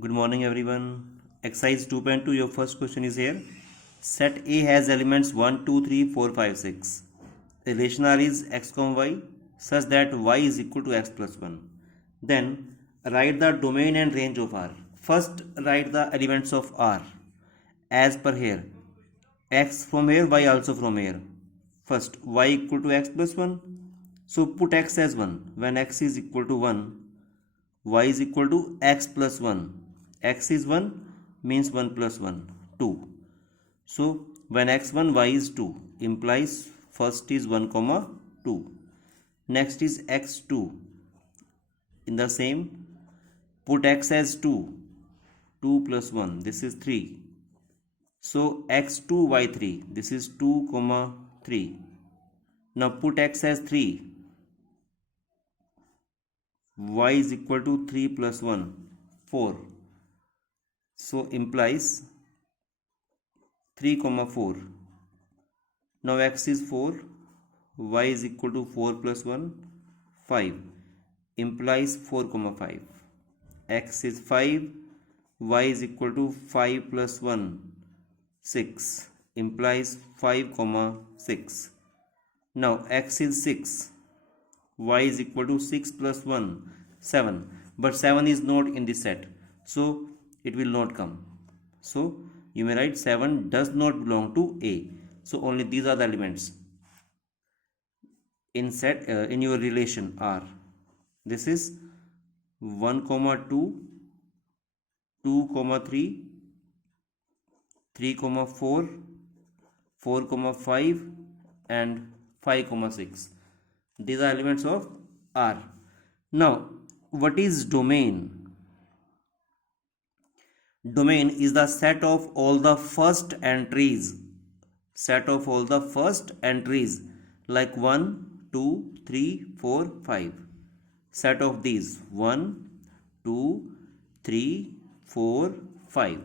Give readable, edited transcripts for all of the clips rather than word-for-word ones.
Good morning everyone. Exercise 2.2, your first question is here. Set A has elements 1, 2, 3, 4, 5, 6. The relation R is x, y such that y is equal to x plus 1. Then write the domain and range of R. First write the elements of R as per here. X from here, y also from here. First y equal to x plus 1. So put x as 1. When x is equal to 1, y is equal to x plus 1. X is 1 means 1 plus 1, 2. So when x1, y is 2 implies first is 1 comma 2. Next is x2. In the same, put x as 2. 2 plus 1, this is 3. So x2, y3, this is 2 comma 3. Now put x as 3. Y is equal to 3 plus 1, 4. So implies 3 comma 4. Now x is 4, y is equal to 4 plus 1, 5. Implies 4 comma 5. X is 5, y is equal to 5 plus 1, 6. Implies 5 comma 6. Now x is 6, y is equal to 6 plus 1, 7. But 7 is not in this set, so it will not come. So you may write 7 does not belong to A. So only these are the elements in set in your relation R. This is 1 comma 2, 2 comma 3, 3 comma 4, 4 comma 5 and 5 comma 6. These are elements of R. Now what is domain? Domain is the set of all the first entries. Set of all the first entries like 1, 2, 3, 4, 5. Set of these 1, 2, 3, 4, 5.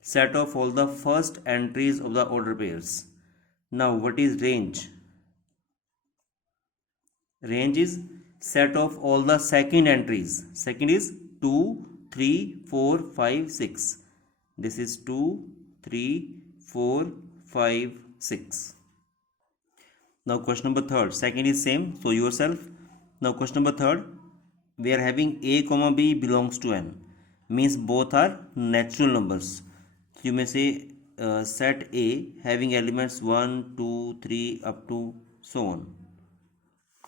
Set of all the first entries of the order pairs. Now what is range? Range is set of all the second entries. Second is 2, 3, 4, 5, 6. This is 2, 3, 4, 5, 6. Now question number third. Second is same, so yourself. Now question number third. We are having A comma B belongs to N. Means both are natural numbers. So you may say set A having elements 1, 2, 3 up to so on.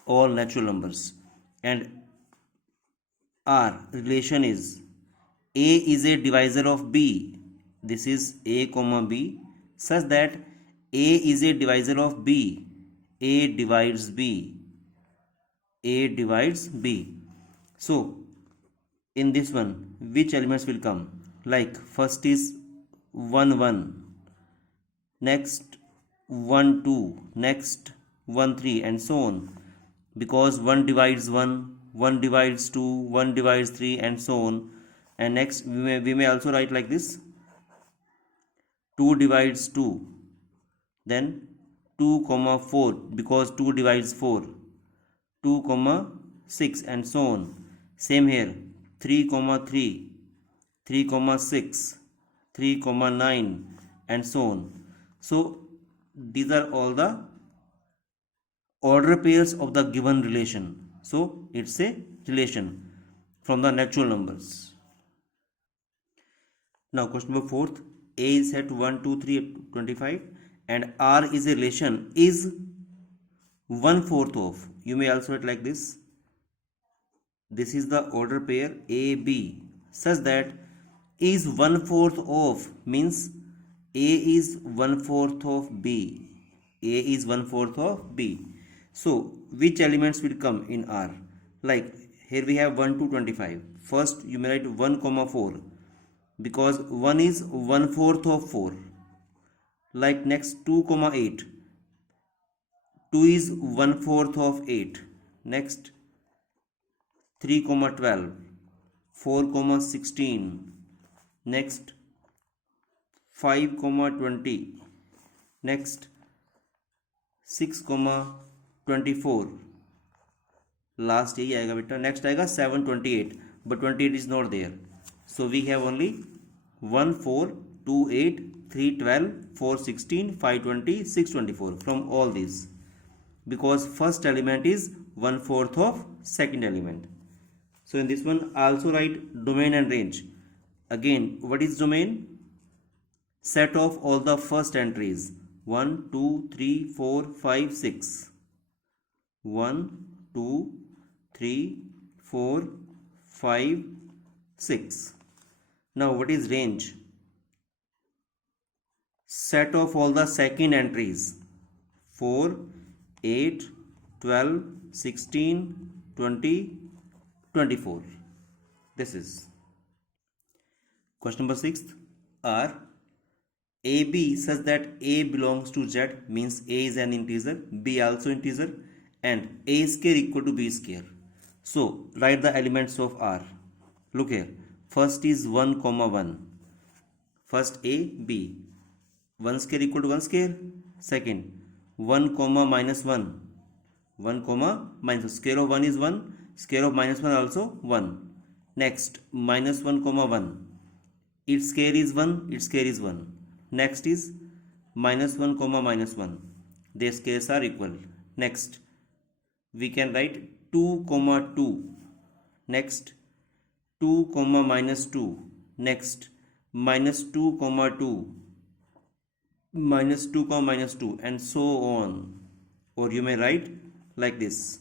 All natural numbers. And R relation is A is a divisor of B. This is A comma B such that A is a divisor of B. A divides B. A divides B. So in this one, which elements will come? Like first is 1, 1. Next 1, 2. Next 1, 3 and so on. Because 1 divides 1, 1 divides 2, 1 divides 3 and so on. And next we may also write like this: 2 divides 2, then 2 comma 4 because 2 divides 4, 2 comma 6 and so on. Same here, 3 comma 3, 3 comma 6, 3 comma 9 and so on. So these are all the order pairs of the given relation. So it's a relation from the natural numbers. Now question number fourth. A is set 1, 2, 3 up to 25 and R is a relation is 1/4 of. You may also write like this. This is the order pair AB such that is 1/4 of means A is 1/4 of B. A is 1/4 of B. So which elements will come in R? Like here we have 1 to 25. First you may write 1 comma 4 because 1 is 1/4 of 4. Like next 2 comma 8. 2 is 1/4 of 8. Next 3 comma 12. 4 comma 16. Next 5 comma 20. Next 6 comma 24. Last यही आएगा बेटा. Next आएगा 728 but 28 is not there. So we have only 1 4 2 8 3 12 4 16 5 20 6 24 from all these, because first element is 1/4 of second element. So in this one also write domain and range. Again, what is domain? Set of all the first entries 1 2 3 4 5 6. 1 2 3 4 5 6. Now what is range? Set of all the second entries 4 8 12 16 20 24. This is question number 6. Are AB such that A belongs to Z, means A is an integer, B also integer, and A square equal to B square. So write the elements of R. Look here. First is 1 comma 1. First A, B. 1 square equal to 1 square. Second 1 comma minus 1. 1 comma minus 1. Square of 1 is 1. Square of minus 1 also 1. Next minus 1 comma 1. Its square is 1. Its square is 1. Next is minus 1 comma minus 1. Their squares are equal. Next we can write 2 comma 2. Next 2 comma minus 2. Next minus 2 comma 2. Minus 2 comma minus 2, and so on. Or you may write like this.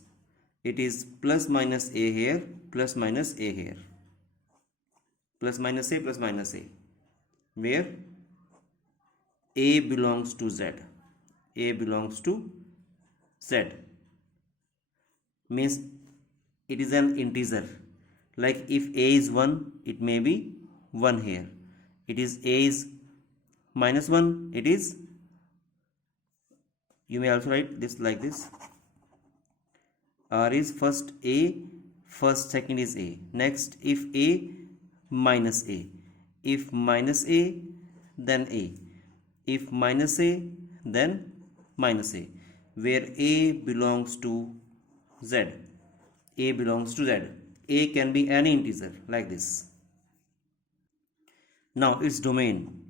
It is plus minus A here, plus minus A here. Plus minus A, plus minus A. Where A belongs to Z. A belongs to Z. Means it is an integer. Like if A is 1, it may be 1 here. It is A is minus 1, it is, you may also write this like this. R is first A, first second is A. Next if A minus A. If minus A, then A. If minus A, then minus A. Where A belongs to Z. A belongs to Z. A can be any integer like this. Now its domain.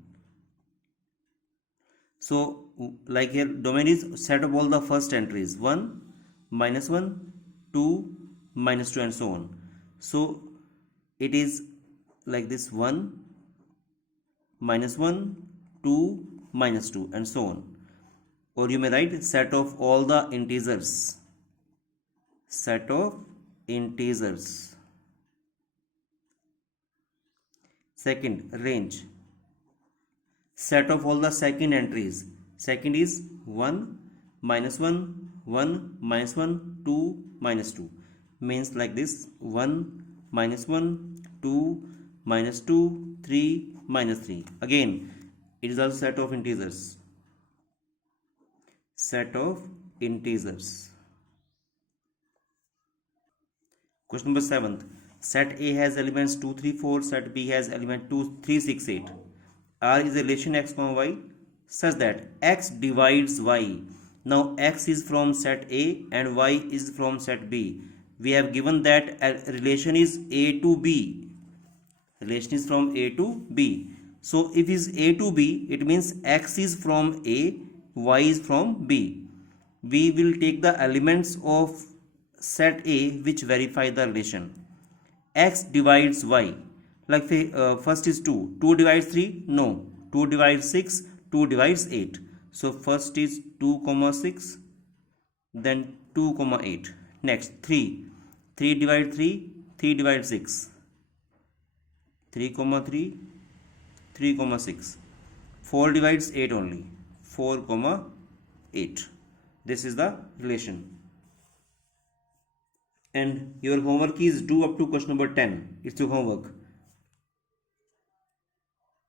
So like here, domain is set of all the first entries 1 minus 1 2 minus 2 and so on. So it is like this 1 minus 1 2 minus 2 and so on. Or you may write set of all the integers. Set of integers. Second, range. Set of all the second entries. Second is 1 minus 1 1 minus 1 2 minus 2. Means like this 1 minus 1 2 minus 2 3 minus 3. Again it is also set of integers. Set of integers. Question number 7. Set A has elements 2 3 4. Set B has element 2 3 6 8. R is a relation x comma y such that x divides y. Now x is from set A and y is from set B. We have given that a relation is A to B. Relation is from A to B. So if it is A to B, it means x is from A, y is from B. We will take the elements of set A which verify the relation. X divides y. Like first is 2. 2 divides 3? No. 2 divides 6. 2 divides 8. So first is 2 comma 6. Then 2 comma 8. Next 3. 3 divides 3. 3 divides 6. 3 comma 3. 3 comma 6. 4 divides 8 only. 4 comma 8. This is the relation. And your homework is do up to question number 10. It's your homework.